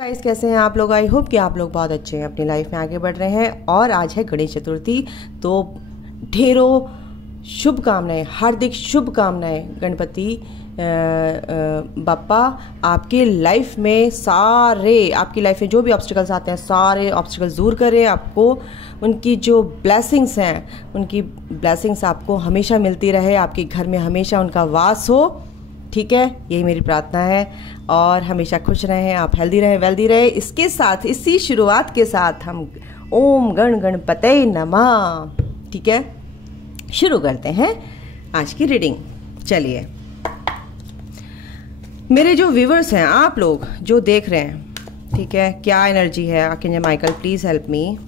Guys, कैसे हैं आप लोग। आई होप कि आप लोग बहुत अच्छे हैं, अपनी लाइफ में आगे बढ़ रहे हैं। और आज है गणेश चतुर्थी, तो ढेरों शुभकामनाएं, हार्दिक शुभकामनाएं गणपति बाप्पा आपके लाइफ में आपकी लाइफ में जो भी ऑब्स्टिकल्स आते हैं सारे ऑब्स्टिकल्स दूर करें। आपको उनकी जो ब्लेसिंग्स हैं, उनकी ब्लेसिंग्स आपको हमेशा मिलती रहे, आपके घर में हमेशा उनका वास हो। ठीक है, यही मेरी प्रार्थना है। और हमेशा खुश रहें, आप हेल्दी रहें, वेल्दी रहें। इसके साथ, इसी शुरुआत के साथ हम ओम गण गणपतये नमः। ठीक है, शुरू करते हैं आज की रीडिंग। चलिए, मेरे जो व्यूवर्स हैं, आप लोग जो देख रहे हैं, ठीक है, क्या एनर्जी है। Archangel Michael please help me.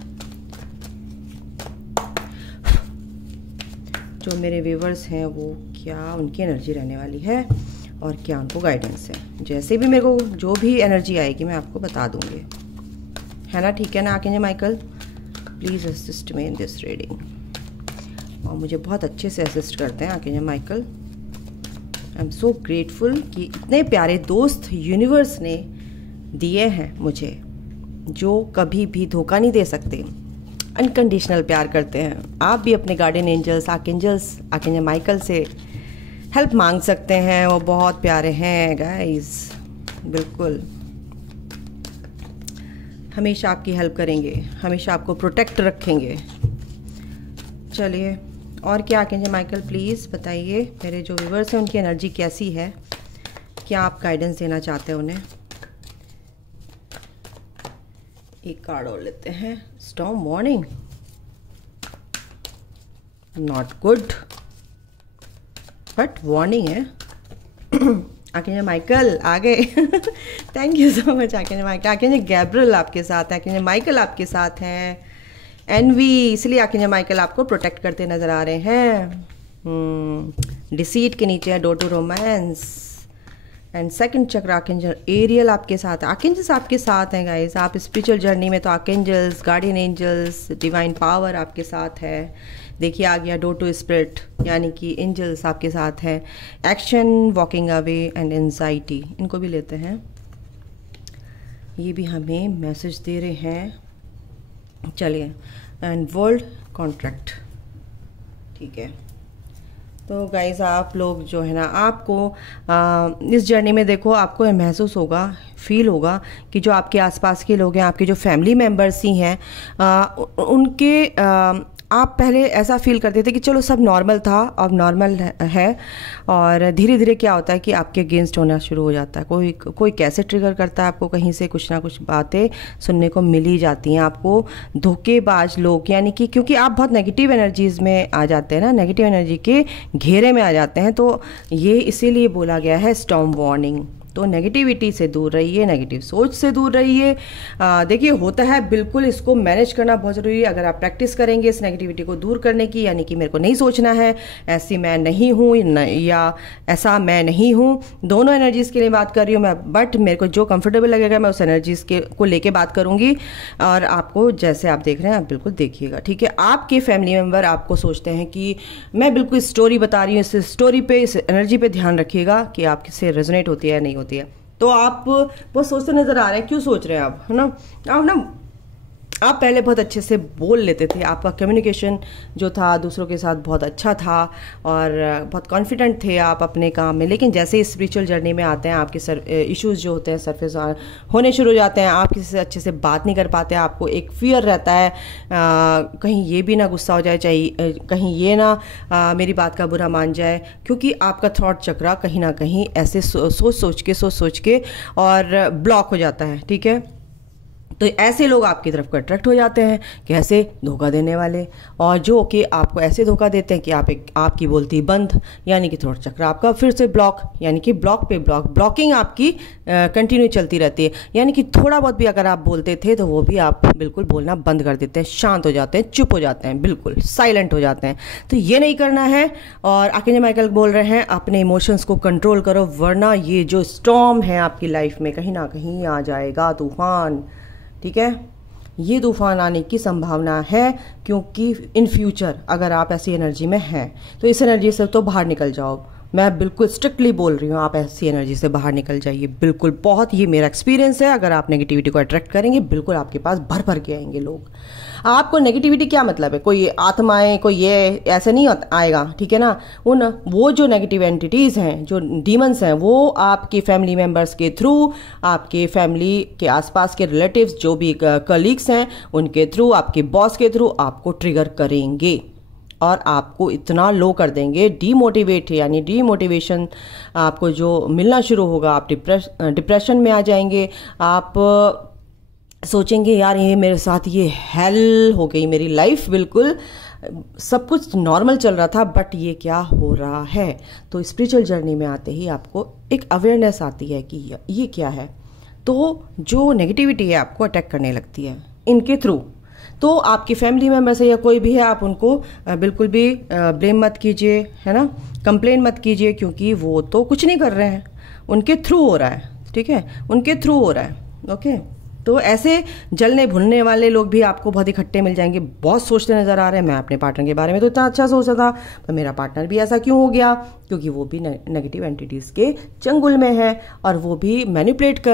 जो मेरे व्यूवर्स हैं वो क्या उनकी एनर्जी रहने वाली है और क्या उनको गाइडेंस है। जैसे भी मेरे को जो भी एनर्जी आएगी मैं आपको बता दूंगी, है ना। ठीक है ना archangel Michael, please assist me in this reading. और मुझे बहुत अच्छे से असिस्ट करते हैं archangel Michael. I am so grateful कि इतने प्यारे दोस्त यूनिवर्स ने दिए हैं मुझे, जो कभी भी धोखा नहीं दे सकते, अनकंडीशनल प्यार करते हैं। आप भी अपने गार्डियन एंजल्स, आर्कएंजल माइकल से हेल्प मांग सकते हैं, वो बहुत प्यारे हैं गाइस, बिल्कुल हमेशा आपकी हेल्प करेंगे, हमेशा आपको प्रोटेक्ट रखेंगे। चलिए, और क्या आर्कएंजल माइकल प्लीज़ बताइए, मेरे जो व्यूवर्स हैं उनकी एनर्जी कैसी है, क्या आप गाइडेंस देना चाहते हैं उन्हें। एक कार्ड और लेते हैं। Storm warning, not good but warning है। आर्कएंजल माइकल आ गए। Thank you so much archangel Michael. Archangel Gabriel आपके साथ है, आर्कएंजल माइकल आपके साथ हैं। एनवी, इसलिए आर्कएंजल माइकल आपको प्रोटेक्ट करते नजर आ रहे हैं। डिसीट के नीचे है door to romance and second chakra archangel Ariel आपके साथ। आर्कएंजल्स आपके साथ हैं गाइस, आप स्पिरिचुअल जर्नी में तो archangels, guardian angels, divine power आपके साथ है। देखिए आ गया डोर टू स्पिरिट, यानी कि एंजल्स आपके साथ हैं। Action, walking away and anxiety, इनको भी लेते हैं। ये भी हमें मैसेज दे रहे हैं। चलिए, एंड वर्ल्ड कॉन्ट्रैक्ट, ठीक है। तो गाइज आप लोग जो है ना, आपको इस जर्नी में देखो, आपको महसूस होगा, फील होगा कि जो आपके आसपास के लोग हैं, आपके जो फैमिली मेम्बर्स ही हैं, उनके आप पहले ऐसा फील करते थे कि चलो सब नॉर्मल था, अब नॉर्मल है। और धीरे धीरे क्या होता है कि आपके अगेंस्ट होना शुरू हो जाता है। कोई कैसे ट्रिगर करता है आपको, कहीं से कुछ ना कुछ बातें सुनने को मिल ही जाती हैं आपको। धोखेबाज लोग, यानी कि क्योंकि आप बहुत नेगेटिव एनर्जीज में आ जाते हैं ना, नेगेटिव एनर्जी के घेरे में आ जाते हैं, तो ये इसीलिए बोला गया है स्टॉर्म वार्निंग। तो नेगेटिविटी से दूर रहिए, नेगेटिव सोच से दूर रहिए। देखिए होता है, बिल्कुल इसको मैनेज करना बहुत ज़रूरी है। अगर आप प्रैक्टिस करेंगे इस नेगेटिविटी को दूर करने की, यानी कि मेरे को नहीं सोचना है, ऐसी मैं नहीं हूँ या ऐसा मैं नहीं हूँ, दोनों एनर्जीज़ के लिए बात कर रही हूँ मैं। बट मेरे को जो कंफर्टेबल लगेगा मैं उस एनर्जीज़ को लेके बात करूँगी। और आपको जैसे आप देख रहे हैं आप बिल्कुल देखिएगा, ठीक है। आपके फैमिली मेम्बर आपको सोचते हैं कि मैं बिल्कुल स्टोरी बता रही हूँ, इस स्टोरी पे, इस एनर्जी पे ध्यान रखिएगा कि आपसे रेजोनेट होती है या नहीं होती है। तो आप वो सोचते नजर आ रहे हैं, क्यों सोच रहे हैं आप, है ना। आप पहले बहुत अच्छे से बोल लेते थे, आपका कम्युनिकेशन जो था दूसरों के साथ बहुत अच्छा था और बहुत कॉन्फिडेंट थे आप अपने काम में। लेकिन जैसे ही स्पिरिचुअल जर्नी में आते हैं, आपके इश्यूज जो होते हैं सरफेस होने शुरू हो जाते हैं। आप किसी से अच्छे से बात नहीं कर पाते, आपको एक फियर रहता है, कहीं ये भी ना गुस्सा हो जाए, चाहिए कहीं ये ना मेरी बात का बुरा मान जाए, क्योंकि आपका थॉट चक्रा कहीं ना कहीं ऐसे सोच सोच के और ब्लॉक हो जाता है, ठीक है। तो ऐसे लोग आपकी तरफ अट्रैक्ट हो जाते हैं, कैसे धोखा देने वाले, और जो कि आपको ऐसे धोखा देते हैं कि आपकी बोलती बंद, यानी कि थोड़ा चक्र आपका फिर से ब्लॉक, यानी कि ब्लॉक पे ब्लॉकिंग आपकी कंटिन्यू चलती रहती है। यानी कि थोड़ा बहुत भी अगर आप बोलते थे तो वो भी आप बिल्कुल बोलना बंद कर देते हैं, शांत हो जाते हैं, चुप हो जाते हैं, बिल्कुल साइलेंट हो जाते हैं। तो ये नहीं करना है। और आर्कएंजल माइकल बोल रहे हैं अपने इमोशंस को कंट्रोल करो, वरना ये जो स्टॉर्म है आपकी लाइफ में कहीं ना कहीं आ जाएगा तूफान, ठीक है। ये तूफान आने की संभावना है, क्योंकि इन फ्यूचर अगर आप ऐसी एनर्जी में हैं तो इस एनर्जी से तो बाहर निकल जाओ। मैं बिल्कुल स्ट्रिक्टली बोल रही हूँ, आप ऐसी एनर्जी से बाहर निकल जाइए। बिल्कुल, बहुत ये मेरा एक्सपीरियंस है। अगर आप नेगेटिविटी को अट्रैक्ट करेंगे, बिल्कुल आपके पास भर भर के आएंगे लोग। आपको नेगेटिविटी क्या मतलब है, कोई आत्माएं, कोई ये ऐसे नहीं आएगा, ठीक है ना। वो जो नेगेटिव एंटिटीज हैं, जो डीमंस हैं, वो आपके फैमिली मेंबर्स के थ्रू, आपके फैमिली के आसपास के रिलेटिव्स, जो भी कलीग्स हैं, उनके थ्रू, आपके बॉस के थ्रू आपको ट्रिगर करेंगे और आपको इतना लो कर देंगे, डीमोटिवेट, यानी डीमोटिवेशन आपको जो मिलना शुरू होगा। आप डिप्रेशन में आ जाएंगे। आप सोचेंगे यार ये मेरे साथ ये हेल हो गई मेरी लाइफ, बिल्कुल सब कुछ नॉर्मल चल रहा था, बट ये क्या हो रहा है। तो स्पिरिचुअल जर्नी में आते ही आपको एक अवेयरनेस आती है कि ये क्या है। तो जो नेगेटिविटी है आपको अटैक करने लगती है इनके थ्रू। तो आपकी फैमिली मेंबर से या कोई भी है, आप उनको बिल्कुल भी ब्लेम मत कीजिए, है ना, कंप्लेन मत कीजिए, क्योंकि वो तो कुछ नहीं कर रहे हैं, उनके थ्रू हो रहा है, ठीक है, उनके थ्रू हो रहा है। ओके, तो ऐसे जलने भुनने वाले लोग भी आपको बहुत इकट्ठे मिल जाएंगे। बहुत सोचते नजर आ रहे हैं, मैं अपने पार्टनर के बारे में तो इतना अच्छा सोचा था, पर मेरा पार्टनर भी ऐसा क्यों हो गया, क्योंकि वो भी नेगेटिव एंटिटीज के चंगुल में है और वो भी मैनिपुलेट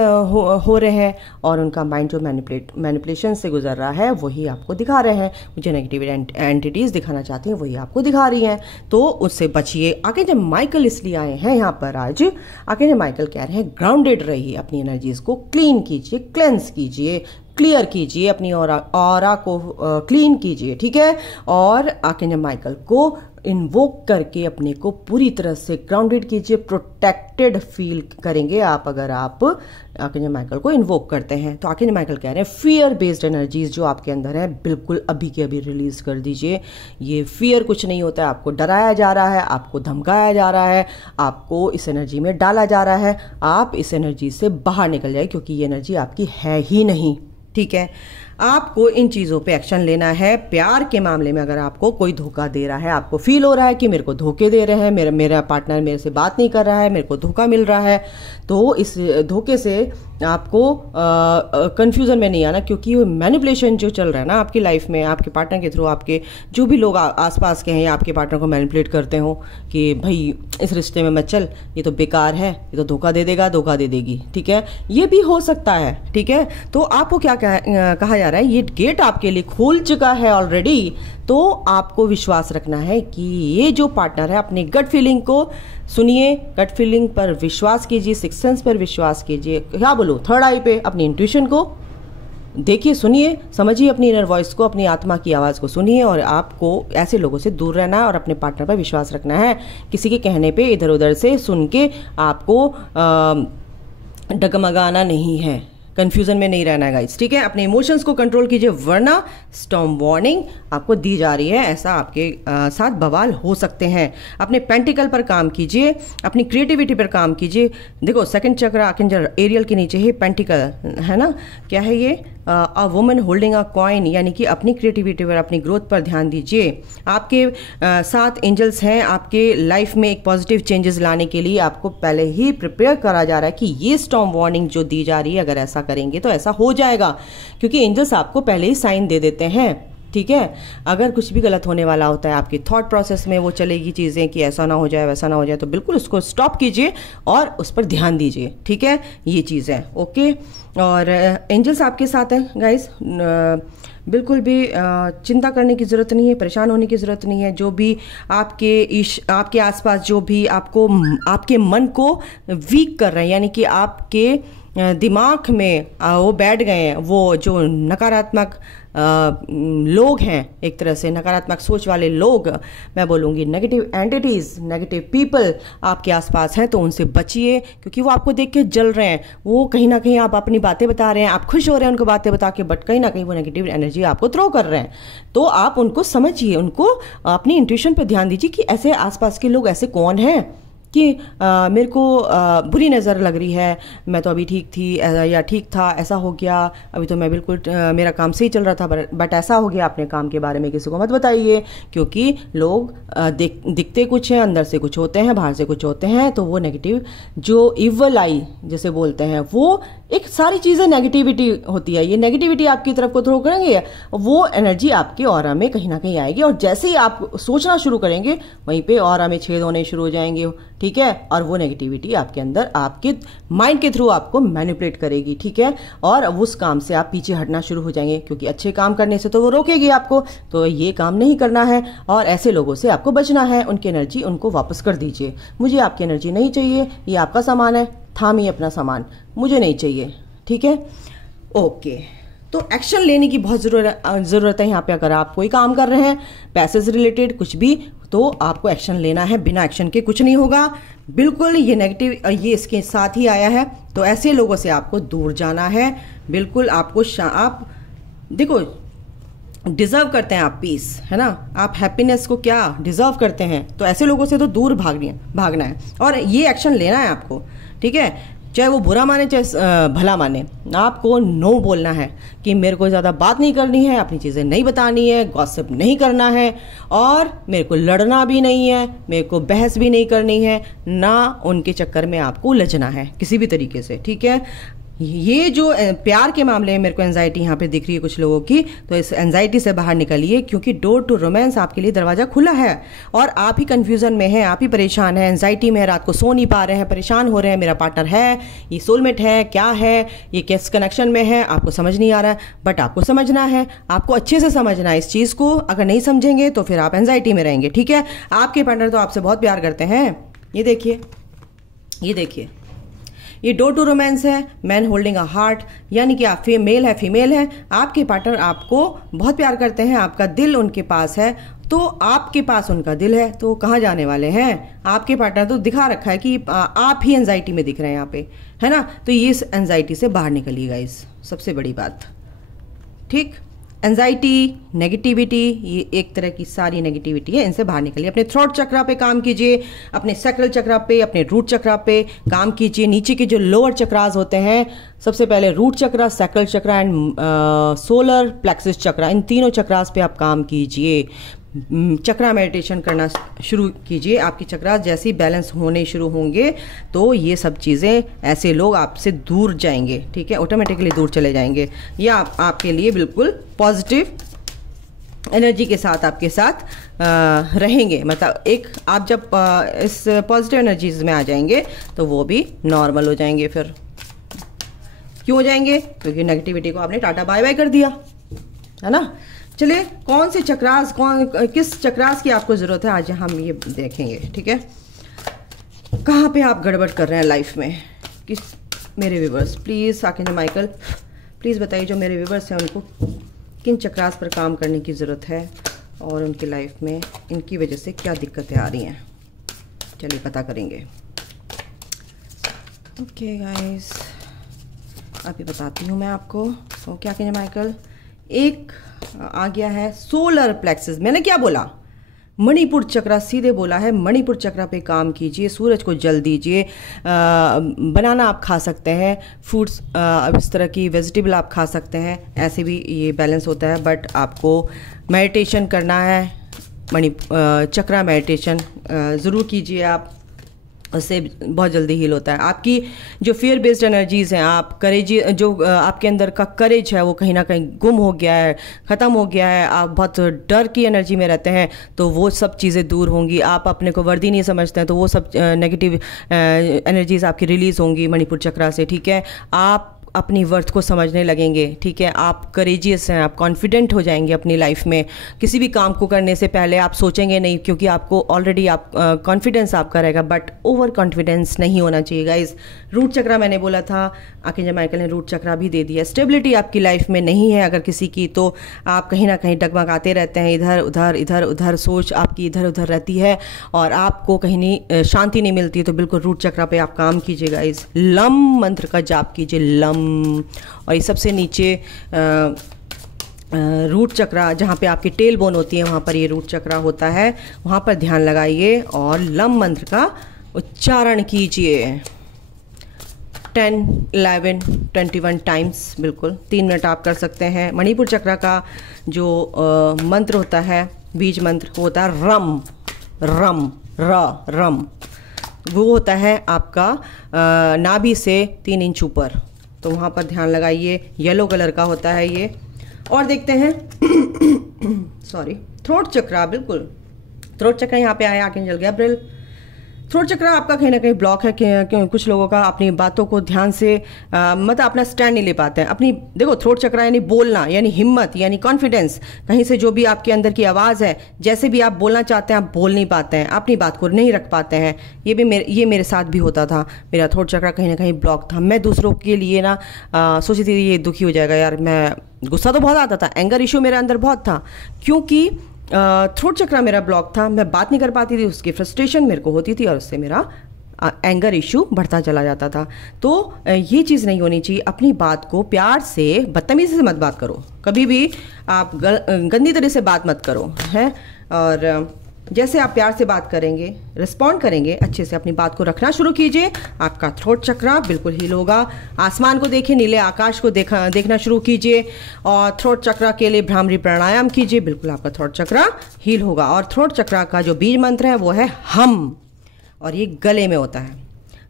हो रहे हैं, और उनका माइंड जो मैनिपुलेशन से गुजर रहा है वही आपको दिखा रहे हैं। मुझे नेगेटिव एंटिटीज दिखाना चाहती हैं वही आपको दिखा रही हैं, तो उससे बचिए। आर्कएंजल माइकल इसलिए आए हैं यहाँ पर आज। आर्कएंजल माइकल कह रहे हैं ग्राउंडेड रहिए, अपनी एनर्जीज को क्लीन कीजिए, क्लेंस कीजिए, क्लियर कीजिए, अपनी ऑरा को क्लीन कीजिए, ठीक है। और आर्कएंजल माइकल को इन्वोक करके अपने को पूरी तरह से ग्राउंडेड कीजिए, प्रोटेक्टेड फील करेंगे आप अगर आप आर्कएंजल माइकल को इन्वोक करते हैं। तो आर्कएंजल माइकल कह रहे हैं फियर बेस्ड एनर्जीज जो आपके अंदर है, बिल्कुल अभी के अभी रिलीज कर दीजिए। ये फियर कुछ नहीं होता है, आपको डराया जा रहा है, आपको धमकाया जा रहा है, आपको इस एनर्जी में डाला जा रहा है। आप इस एनर्जी से बाहर निकल जाए, क्योंकि ये एनर्जी आपकी है ही नहीं, ठीक है। आपको इन चीज़ों पे एक्शन लेना है। प्यार के मामले में अगर आपको कोई धोखा दे रहा है, आपको फील हो रहा है कि मेरे को धोखे दे रहे हैं, मेरा पार्टनर मेरे से बात नहीं कर रहा है, मेरे को धोखा मिल रहा है, तो इस धोखे से आपको कंफ्यूजन में नहीं आना, क्योंकि मैनिपुलेशन जो चल रहा है ना आपकी लाइफ में, आपके पार्टनर के थ्रू, आपके जो भी लोग आसपास के हैं या आपके पार्टनर को मैनिपुलेट करते हो कि भाई इस रिश्ते में मत चल, ये तो बेकार है, ये तो धोखा दे देगा, धोखा दे देगी, ठीक है, ये भी हो सकता है, ठीक है। तो आपको क्या कहा जा रहा है, ये गेट आपके लिए खुल चुका है ऑलरेडी। तो आपको विश्वास रखना है कि ये जो पार्टनर है, अपनी गट फीलिंग को सुनिए, गट फीलिंग पर विश्वास कीजिए, सिक्स सेंस पर विश्वास कीजिए, क्या बोलो, थर्ड आई पे अपनी इंट्यूशन को देखिए, सुनिए, समझिए अपनी इनर वॉइस को, अपनी आत्मा की आवाज़ को सुनिए। और आपको ऐसे लोगों से दूर रहना है और अपने पार्टनर पर विश्वास रखना है। किसी के कहने पे इधर उधर से सुन के आपको डगमगाना नहीं है, कंफ्यूजन में नहीं रहना है गाइस, ठीक है। अपने इमोशंस को कंट्रोल कीजिए, वरना स्टॉर्म वार्निंग आपको दी जा रही है, ऐसा आपके साथ बवाल हो सकते हैं। अपने पेंटिकल पर काम कीजिए, अपनी क्रिएटिविटी पर काम कीजिए। देखो, सेकंड चक्र आर्कएंजल एरियल के नीचे ही पेंटिकल है ना, क्या है ये, a woman holding a coin, यानी कि अपनी क्रिएटिविटी पर, अपनी ग्रोथ पर ध्यान दीजिए। आपके साथ एंजल्स हैं, आपके लाइफ में एक पॉजिटिव चेंजेस लाने के लिए आपको पहले ही प्रिपेयर करा जा रहा है कि ये स्टॉर्म वार्निंग जो दी जा रही है, अगर ऐसा करेंगे तो ऐसा हो जाएगा, क्योंकि एंजल्स आपको पहले ही साइन दे देते हैं, ठीक है। अगर कुछ भी गलत होने वाला होता है आपकी थॉट प्रोसेस में, वो चलेगी चीज़ें कि ऐसा ना हो जाए, वैसा ना हो जाए, तो बिल्कुल उसको स्टॉप कीजिए और उस पर ध्यान दीजिए, ठीक है। ये चीज़ है, ओके। और एंजल्स आपके साथ हैं गाइस, बिल्कुल भी चिंता करने की ज़रूरत नहीं है, परेशान होने की ज़रूरत नहीं है। जो भी आपके आसपास जो भी आपके मन को वीक कर रहे हैं, यानी कि आपके दिमाग में वो बैठ गए हैं, वो जो नकारात्मक लोग हैं, एक तरह से नकारात्मक सोच वाले लोग, मैं बोलूँगी नेगेटिव एंटिटीज़, नेगेटिव पीपल आपके आसपास हैं, तो उनसे बचिए, क्योंकि वो आपको देख के जल रहे हैं। वो कहीं ना कहीं आप अपनी बातें बता रहे हैं, आप खुश हो रहे हैं उनको बातें बता के, बट कहीं ना कहीं वो नेगेटिव एनर्जी आपको थ्रो कर रहे हैं। तो आप उनको समझिए, उनको अपनी इंट्यूशन पर ध्यान दीजिए कि ऐसे आसपास के लोग ऐसे कौन हैं कि मेरे को बुरी नज़र लग रही है, मैं तो अभी ठीक थी या ठीक था, ऐसा हो गया, अभी तो मैं बिल्कुल मेरा काम सही चल रहा था, बट ऐसा हो गया। अपने काम के बारे में किसी को मत बताइए, क्योंकि लोग दिखते कुछ हैं, अंदर से कुछ होते हैं, बाहर से कुछ होते हैं। तो वो नेगेटिव जो इवल आई जैसे बोलते हैं, वो एक सारी चीज़ें नेगेटिविटी होती है। ये नेगेटिविटी आपकी तरफ को थ्रो करेंगे, वो एनर्जी आपके ऑरा में कहीं ना कहीं आएगी, और जैसे ही आप सोचना शुरू करेंगे वहीं पे ऑरा में छेद होने शुरू हो जाएंगे, ठीक है, और वो नेगेटिविटी आपके अंदर आपके माइंड के थ्रू आपको मैनिपुलेट करेगी, ठीक है, और उस काम से आप पीछे हटना शुरू हो जाएंगे, क्योंकि अच्छे काम करने से तो वो रोकेगी आपको, तो ये काम नहीं करना है और ऐसे लोगों से आपको बचना है। उनकी एनर्जी उनको वापस कर दीजिए, मुझे आपकी एनर्जी नहीं चाहिए, ये आपका सामान है, थामिए अपना सामान, मुझे नहीं चाहिए, ठीक है, ओके। तो एक्शन लेने की बहुत ज़रूरत है यहाँ पे। अगर आप कोई काम कर रहे हैं पैसे से रिलेटेड कुछ भी, तो आपको एक्शन लेना है, बिना एक्शन के कुछ नहीं होगा, बिल्कुल। ये नेगेटिव ये इसके साथ ही आया है, तो ऐसे लोगों से आपको दूर जाना है, बिल्कुल। आपको आप देखो डिज़र्व करते हैं आप पीस, है ना, आप हैप्पीनेस को क्या डिज़र्व करते हैं, तो ऐसे लोगों से तो दूर भागना है और ये एक्शन लेना है आपको, ठीक है। चाहे वो बुरा माने चाहे भला माने, आपको नो बोलना है कि मेरे को ज़्यादा बात नहीं करनी है, अपनी चीज़ें नहीं बतानी है, गॉसिप नहीं करना है, और मेरे को लड़ना भी नहीं है, मेरे को बहस भी नहीं करनी है, ना उनके चक्कर में आपको उलझना है किसी भी तरीके से, ठीक है। ये जो प्यार के मामले में मेरे को एंजाइटी यहाँ पे दिख रही है कुछ लोगों की, तो इस एंजाइटी से बाहर निकलिए, क्योंकि डोर टू रोमांस आपके लिए दरवाज़ा खुला है और आप ही कंफ्यूजन में हैं, आप ही परेशान हैं, एंजाइटी में, रात को सो नहीं पा रहे हैं, परेशान हो रहे हैं, मेरा पार्टनर है, ये सोलमेट है, क्या है, ये किस कनेक्शन में है, आपको समझ नहीं आ रहा है। बट आपको समझना है, आपको अच्छे से समझना है इस चीज़ को। अगर नहीं समझेंगे तो फिर आप एंजाइटी में रहेंगे, ठीक है। आपके पार्टनर तो आपसे बहुत प्यार करते हैं, ये देखिए, ये देखिए, ये डोर टू रोमांस है, मैन होल्डिंग अ हार्ट, यानी कि आप मेल है फीमेल है, आपके पार्टनर आपको बहुत प्यार करते हैं, आपका दिल उनके पास है, तो आपके पास उनका दिल है, तो कहाँ जाने वाले हैं। आपके पार्टनर तो दिखा रखा है कि आप ही एंजाइटी में दिख रहे हैं यहाँ पे, है ना, तो ये इस एंजाइटी से बाहर निकलिएगा, इस सबसे बड़ी बात, ठीक। एंजाइटी, नेगेटिविटी, ये एक तरह की सारी नेगेटिविटी है, इनसे बाहर निकलिए। अपने थ्रोट चक्रा पे काम कीजिए, अपने सैक्रल चक्रा पे, अपने रूट चक्रा पे काम कीजिए। नीचे के जो लोअर चक्रास होते हैं, सबसे पहले root chakra, sacral chakra and solar plexus chakra, इन तीनों चक्रास पे आप काम कीजिए। चक्रा मेडिटेशन करना शुरू कीजिए। आपकी चक्रास जैसे ही बैलेंस होने शुरू होंगे तो ये सब चीज़ें, ऐसे लोग आपसे दूर जाएंगे, ठीक है, ऑटोमेटिकली दूर चले जाएंगे। ये आपके लिए बिल्कुल पॉजिटिव एनर्जी के साथ आपके साथ रहेंगे। मतलब एक आप जब इस पॉजिटिव एनर्जीज में आ जाएंगे तो वो भी नॉर्मल हो जाएंगे। फिर क्यों हो जाएंगे? क्योंकि नेगेटिविटी को आपने टाटा बाय बाय कर दिया, है ना। चलिए, कौन से चक्रास, किस चक्रास की आपको ज़रूरत है आज हम ये देखेंगे, ठीक है। कहाँ पे आप गड़बड़ कर रहे हैं लाइफ में, किस मेरे viewers please, archangel Michael please बताइए, जो मेरे व्यूवर्स हैं उनको किन चक्रास पर काम करने की ज़रूरत है और उनकी लाइफ में इनकी वजह से क्या दिक्कतें आ रही हैं। चलिए पता करेंगे। ओके गाइस, अभी बताती हूँ मैं आपको। ओके आर्कएंजल माइकल, एक आ गया है सोलर प्लेक्सिस। मैंने क्या बोला? मणिपुर चक्रा, सीधे बोला है। मणिपुर चक्रा पे काम कीजिए, सूरज को जल दीजिए। बनाना आप खा सकते हैं, फ्रूट्स इस तरह की वेजिटेबल आप खा सकते हैं, ऐसे भी ये बैलेंस होता है। बट आपको मेडिटेशन करना है, चक्रा मेडिटेशन ज़रूर कीजिए आप, उससे बहुत जल्दी हील होता है। आपकी जो फियर बेस्ड एनर्जीज़ हैं, आप करेज, जो आपके अंदर का करेज है वो कहीं ना कहीं गुम हो गया है, ख़त्म हो गया है, आप बहुत डर की एनर्जी में रहते हैं, तो वो सब चीज़ें दूर होंगी। आप अपने को वर्दी नहीं समझते हैं, तो वो सब नेगेटिव एनर्जीज़ आपकी रिलीज़ होंगी मणिपुर चक्रा से, ठीक है। आप अपनी वर्थ को समझने लगेंगे, ठीक है। आप करेजियस हैं, आप कॉन्फिडेंट हो जाएंगे अपनी लाइफ में। किसी भी काम को करने से पहले आप सोचेंगे नहीं, क्योंकि आपको ऑलरेडी आप कॉन्फिडेंस आपका रहेगा। बट ओवर कॉन्फिडेंस नहीं होना चाहिए गाइस। रूट चक्रा मैंने बोला था, आर्कएंजल माइकल ने रूट चक्रा भी दे दिया। स्टेबिलिटी आपकी लाइफ में नहीं है अगर किसी की, तो आप कहीं ना कहीं डगमगाते रहते हैं, इधर उधर इधर उधर, सोच आपकी इधर उधर रहती है और आपको कहीं नहीं शांति नहीं मिलती। तो बिल्कुल रूट चक्रा पे आप काम कीजिएगा। इस लम मंत्र का जाप कीजिए, लम। और ये सबसे नीचे रूट चक्रा, जहाँ पे आपकी टेल बोन होती है, वहाँ पर ये रूट चक्रा होता है, वहाँ पर ध्यान लगाइए और लम मंत्र का उच्चारण कीजिए 10, 11, 21 टाइम्स, बिल्कुल 3 मिनट आप कर सकते हैं। मणिपुर चक्रा का जो मंत्र होता है, बीज मंत्र होता है रम, रम, रम। वो होता है आपका नाभि से 3 इंच ऊपर, तो वहाँ पर ध्यान लगाइए। येलो कलर का होता है ये। और देखते हैं सॉरी, थ्रोट चक्रा, बिल्कुल थ्रोट चक्रा यहाँ पे आया आर्कएंजल गैब्रिएल। थ्रोट चक्र आपका कहीं ना कहीं ब्लॉक है कि कुछ लोगों का अपनी बातों को ध्यान से मतलब अपना स्टैंड नहीं ले पाते हैं अपनी। देखो थ्रोट चक्र यानी बोलना, यानी हिम्मत, यानी कॉन्फिडेंस। कहीं से जो भी आपके अंदर की आवाज़ है, जैसे भी आप बोलना चाहते हैं आप बोल नहीं पाते हैं, अपनी बात को नहीं रख पाते हैं। ये मेरे साथ भी होता था। मेरा थ्रोट चक्र कहीं ना कहीं ब्लॉक था। मैं दूसरों के लिए ना सोचती थी ये दुखी हो जाएगा यार, मैं गुस्सा तो बहुत आता था, एंगर इशू मेरे अंदर बहुत था, क्योंकि थ्रोट चक्र मेरा ब्लॉक था। मैं बात नहीं कर पाती थी, उसकी फ्रस्ट्रेशन मेरे को होती थी और उससे मेरा एंगर इशू बढ़ता चला जाता था। तो ये चीज़ नहीं होनी चाहिए। अपनी बात को प्यार से, बदतमीजी से मत बात करो, कभी भी आप गंदी तरह से बात मत करो, है। और जैसे आप प्यार से बात करेंगे, रिस्पॉन्ड करेंगे, अच्छे से अपनी बात को रखना शुरू कीजिए, आपका थ्रोट चक्र बिल्कुल हील होगा। आसमान को देखिए, नीले आकाश को देखना शुरू कीजिए और थ्रोट चक्र के लिए भ्रामरी प्राणायाम कीजिए, बिल्कुल आपका थ्रोट चक्र हील होगा। और थ्रोट चक्र का जो बीज मंत्र है वो है हम, और ये गले में होता है।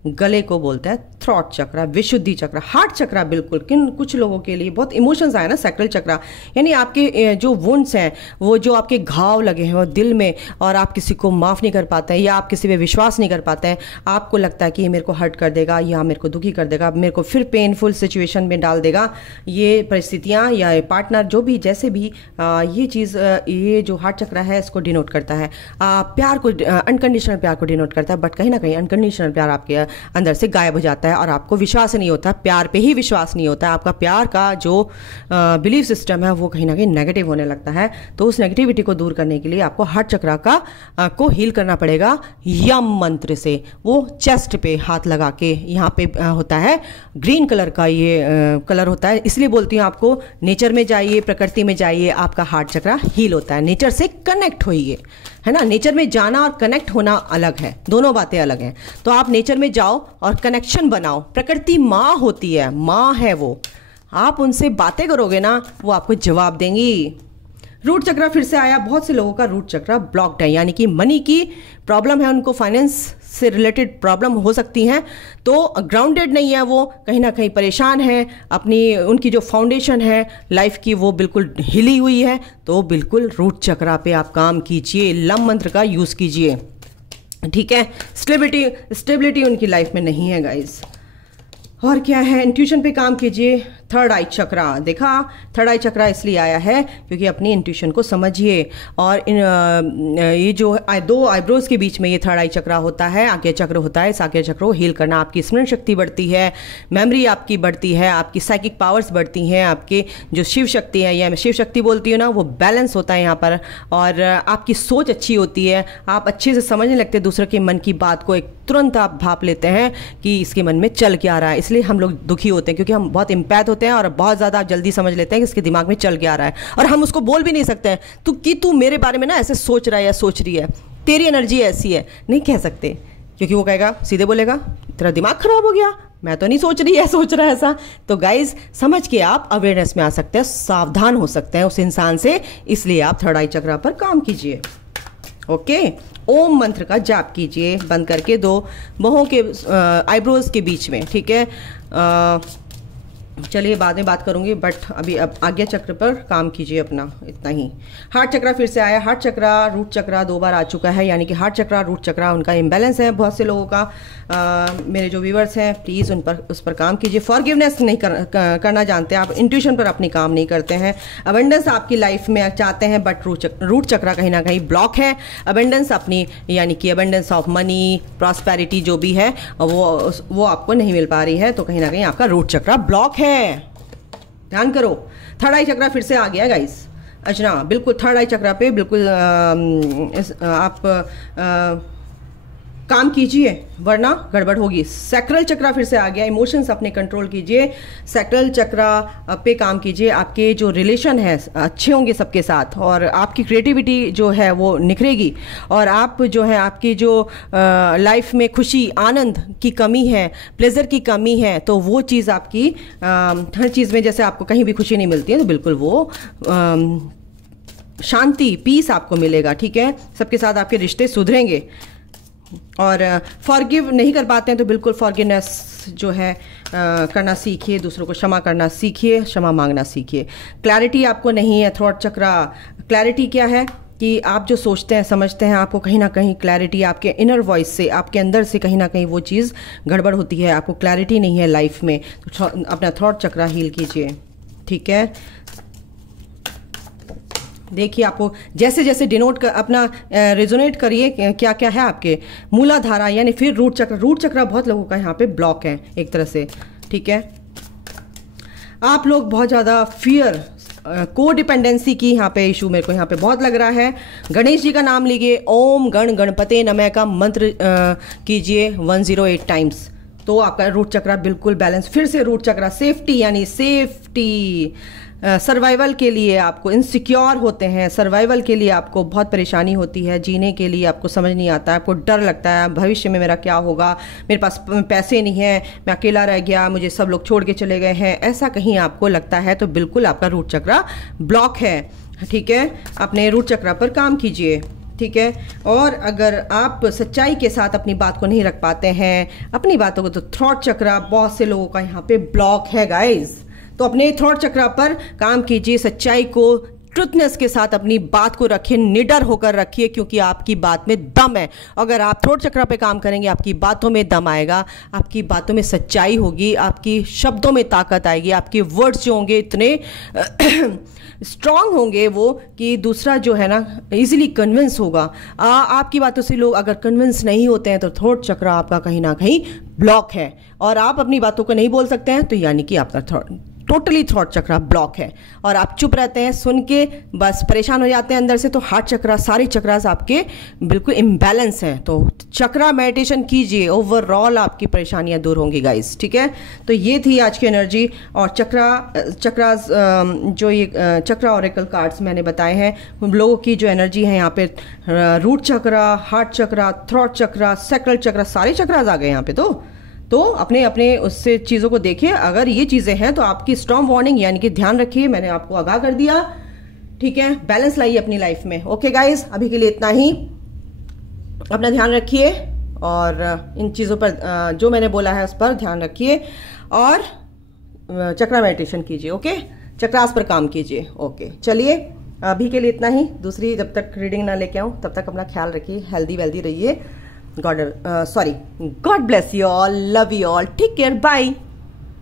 गले को बोलते हैं थ्रोट चक्र, विशुद्धि चक्र। हार्ट चक्र बिल्कुल कुछ लोगों के लिए बहुत इमोशंस आए ना, सैक्रल चक्र यानी आपके जो वुंड्स हैं, वो जो आपके घाव लगे हैं वो दिल में, और आप किसी को माफ़ नहीं कर पाते हैं या आप किसी पे विश्वास नहीं कर पाते हैं। आपको लगता है कि ये मेरे को हर्ट कर देगा या मेरे को दुखी कर देगा, मेरे को फिर पेनफुल सिचुएशन में डाल देगा। ये परिस्थितियाँ या पार्टनर जो भी जैसे भी ये चीज़, ये जो हार्ट चक्र है इसको डिनोट करता है प्यार को, अनकंडीशनल प्यार को डिनोट करता है। बट कहीं ना कहीं अनकंडीशनल प्यार आपके अंदर से गायब हो जाता है और आपको विश्वास नहीं होता, प्यार पे ही विश्वास नहीं होता है। आपका प्यार का जो बिलीफ सिस्टम है वो कहीं ना कहीं नेगेटिव होने लगता है। तो उस नेगेटिविटी को दूर करने के लिए आपको हार्ट चक्र का को हील करना पड़ेगा यम मंत्र से। वो चेस्ट पे हाथ लगा के, यहाँ पे होता है ग्रीन कलर का, ये कलर होता है, इसलिए बोलती हूँ आपको नेचर में जाइए, प्रकृति में जाइए, आपका हार्ट चक्र हील होता है। नेचर से कनेक्ट होइए, है ना। नेचर में जाना और कनेक्ट होना अलग है, दोनों बातें अलग हैं। तो आप नेचर में जाओ और कनेक्शन बनाओ। प्रकृति माँ होती है, माँ है वो, आप उनसे बातें करोगे ना वो आपको जवाब देंगी। रूट चक्र फिर से आया। बहुत से लोगों का रूट चक्र ब्लॉक्ड है, यानी कि मनी की प्रॉब्लम है, उनको फाइनेंस से रिलेटेड प्रॉब्लम हो सकती हैं। तो ग्राउंडेड नहीं है वो, कहीं ना कहीं परेशान है, अपनी उनकी जो फाउंडेशन है लाइफ की वो बिल्कुल हिली हुई है। तो बिल्कुल रूट चक्र पे आप काम कीजिए, लम मंत्र का यूज़ कीजिए, ठीक है। स्टेबिलिटी उनकी लाइफ में नहीं है गाइस। और क्या है, इंट्यूशन पे काम कीजिए। थर्ड आई चक्र, देखा थर्ड आई चक्र इसलिए आया है क्योंकि अपनी इंट्यूशन को समझिए। और ये जो दो आईब्रोज के बीच में ये थर्ड आई चक्र होता है, आज्ञा चक्र होता है। इस आज्ञा चक्र को हील करना, आपकी स्मरण शक्ति बढ़ती है, मेमोरी आपकी बढ़ती है, आपकी साइकिक पावर्स बढ़ती हैं, आपके जो शिव शक्ति है, या मैं शिव शक्ति बोलती हूँ ना, वो बैलेंस होता है यहाँ पर। और आपकी सोच अच्छी होती है, आप अच्छे से समझने लगते हैं दूसरे के मन की बात को, एक तुरंत आप भाप लेते हैं कि इसके मन में चल क्या रहा है। इसलिए हम लोग दुखी होते हैं क्योंकि हम बहुत इम्पैथ होते हैं और बहुत ज़्यादा जल्दी समझ लेते हैं कि इसके दिमाग में चल क्या रहा है, और हम उसको बोल भी नहीं सकते हैं तू मेरे बारे में ना ऐसे सोच रहा है या सोच रही है, तेरी एनर्जी ऐसी है, नहीं कह सकते क्योंकि वो कहेगा, सीधे बोलेगा तेरा दिमाग खराब हो गया, मैं तो नहीं सोच रही है, सोच रहा है ऐसा। तो गाइज समझ के आप अवेयरनेस में आ सकते हैं, सावधान हो सकते हैं उस इंसान से। इसलिए आप थर्ड आई चक्र पर काम कीजिए, ओके। ओम मंत्र का जाप कीजिए बंद करके, दो बाहों के आईब्रोज के बीच में, ठीक है। चलिए बाद में बात करूंगी, बट अभी अब आज्ञा चक्र पर काम कीजिए अपना, इतना ही। हार्ट चक्र फिर से आया। हार्ट चक्र रूट चक्र 2 बार आ चुका है, यानी कि हार्ट चक्र रूट चक्र उनका इम्बैलेंस है बहुत से लोगों का। मेरे जो व्यूवर्स हैं प्लीज़ उस पर काम कीजिए। फॉरगिवनेस नहीं करना जानते आप, इंट्यूशन पर अपनी काम नहीं करते हैं। अबेंडेंस आपकी लाइफ में चाहते हैं बट रूट चक्र कहीं ना कहीं ब्लॉक है। अबेंडेंस अपनी, यानी कि अबेंडेंस ऑफ मनी, प्रॉस्पेरिटी जो भी है वो आपको नहीं मिल पा रही है, तो कहीं ना कहीं आपका रूट चक्र ब्लॉक है, ध्यान करो। थर्ड आई चक्र फिर से आ गया गाइस। अच्छा बिल्कुल थर्ड आई चक्र पे बिल्कुल आप काम कीजिए वरना गड़बड़ होगी। सैक्रल चक्र फिर से आ गया। इमोशंस अपने कंट्रोल कीजिए, सैक्रल चक्र पे काम कीजिए। आपके जो रिलेशन है अच्छे होंगे सबके साथ, और आपकी क्रिएटिविटी जो है वो निखरेगी, और आप जो है आपकी जो लाइफ में खुशी आनंद की कमी है, प्लेजर की कमी है, तो वो चीज़ आपकी हर चीज़ में, जैसे आपको कहीं भी खुशी नहीं मिलती है तो बिल्कुल वो शांति पीस आपको मिलेगा, ठीक है। सबके साथ आपके रिश्ते सुधरेंगे। और फॉरगिव नहीं कर पाते हैं तो बिल्कुल फॉरगिवनेस जो है करना सीखिए, दूसरों को क्षमा करना सीखिए, क्षमा मांगना सीखिए। क्लैरिटी आपको नहीं है, थ्रोट चक्र क्लैरिटी क्या है, कि आप जो सोचते हैं समझते हैं, आपको कहीं ना कहीं क्लैरिटी आपके इनर वॉइस से, आपके अंदर से कहीं ना कहीं वो चीज़ गड़बड़ होती है, आपको क्लैरिटी नहीं है लाइफ में, तो अपना थॉट चक्रा हील कीजिए। ठीक है, देखिए आपको जैसे जैसे डिनोट कर अपना रेजोनेट करिए क्या क्या है आपके मूलाधारा यानी फिर रूट चक्र। रूट चक्र बहुत लोगों का यहाँ पे ब्लॉक है एक तरह से। ठीक है, आप लोग बहुत ज़्यादा फियर को डिपेंडेंसी की यहाँ पे इशू मेरे को यहाँ पे बहुत लग रहा है। गणेश जी का नाम लीजिए, ओम गण गणपते नमः का मंत्र कीजिए 108 टाइम्स, तो आपका रूट चक्रा बिल्कुल बैलेंस। फिर से रूट चक्रा सेफ्टी यानी सेफ्टी, सर्वाइवल के लिए आपको इनसिक्योर होते हैं, सर्वाइवल के लिए आपको बहुत परेशानी होती है, जीने के लिए आपको समझ नहीं आता है, आपको डर लगता है भविष्य में मेरा क्या होगा, मेरे पास पैसे नहीं है, मैं अकेला रह गया, मुझे सब लोग छोड़ के चले गए हैं, ऐसा कहीं आपको लगता है तो बिल्कुल आपका रूट चक्रा ब्लॉक है। ठीक है, अपने रूट चक्रा पर काम कीजिए। ठीक है, और अगर आप सच्चाई के साथ अपनी बात को नहीं रख पाते हैं, अपनी बातों को, तो थ्रॉट चक्रा बहुत से लोगों का यहाँ पे ब्लॉक है गाइज, तो अपने थॉट चक्रा पर काम कीजिए, सच्चाई को ट्रुथनेस के साथ अपनी बात को रखिए, निडर होकर रखिए, क्योंकि आपकी बात में दम है। अगर आप थॉट चक्रा पे काम करेंगे आपकी बातों में दम आएगा, आपकी बातों में सच्चाई होगी, आपकी शब्दों में ताकत आएगी, आपके वर्ड्स जो होंगे इतने स्ट्रांग होंगे वो कि दूसरा जो है ना इजीली कन्विंस होगा। आपकी बातों से लोग अगर कन्विंस नहीं होते हैं तो थॉट चक्रा आपका कहीं ना कहीं ब्लॉक है, और आप अपनी बातों को नहीं बोल सकते हैं तो यानी कि आपका टोटली थॉट चक्रा ब्लॉक है, और आप चुप रहते हैं, सुन के बस परेशान हो जाते हैं अंदर से, तो हार्ट चक्रा, सारी चक्रास आपके बिल्कुल इम्बैलेंस हैं। तो चक्रा मेडिटेशन कीजिए, ओवरऑल आपकी परेशानियां दूर होंगी गाइस। ठीक है, तो ये थी आज की एनर्जी, और चक्रास जो ये चक्रा ऑरेकल कार्ड्स मैंने बताए हैं, उन लोगों की जो एनर्जी है यहाँ पे, रूट चक्रा, हार्ट चक्रा, थ्रॉट चक्रा, सैक्रल चक्रा, सारे चक्रास आ गए यहाँ पे। तो अपने अपने उससे चीज़ों को देखिए, अगर ये चीज़ें हैं तो आपकी स्टॉर्म वार्निंग यानी कि ध्यान रखिए, मैंने आपको आगाह कर दिया। ठीक है, बैलेंस लाइए अपनी लाइफ में। ओके गाइस, अभी के लिए इतना ही, अपना ध्यान रखिए और इन चीज़ों पर जो मैंने बोला है उस पर ध्यान रखिए, और चक्रा मेडिटेशन कीजिए। ओके, चक्रास पर काम कीजिए। ओके, चलिए अभी के लिए इतना ही, दूसरी जब तक रीडिंग ना लेके आऊँ तब तक अपना ख्याल रखिए, हेल्दी वेल्दी रहिए। God bless you all, love you all, take care, bye.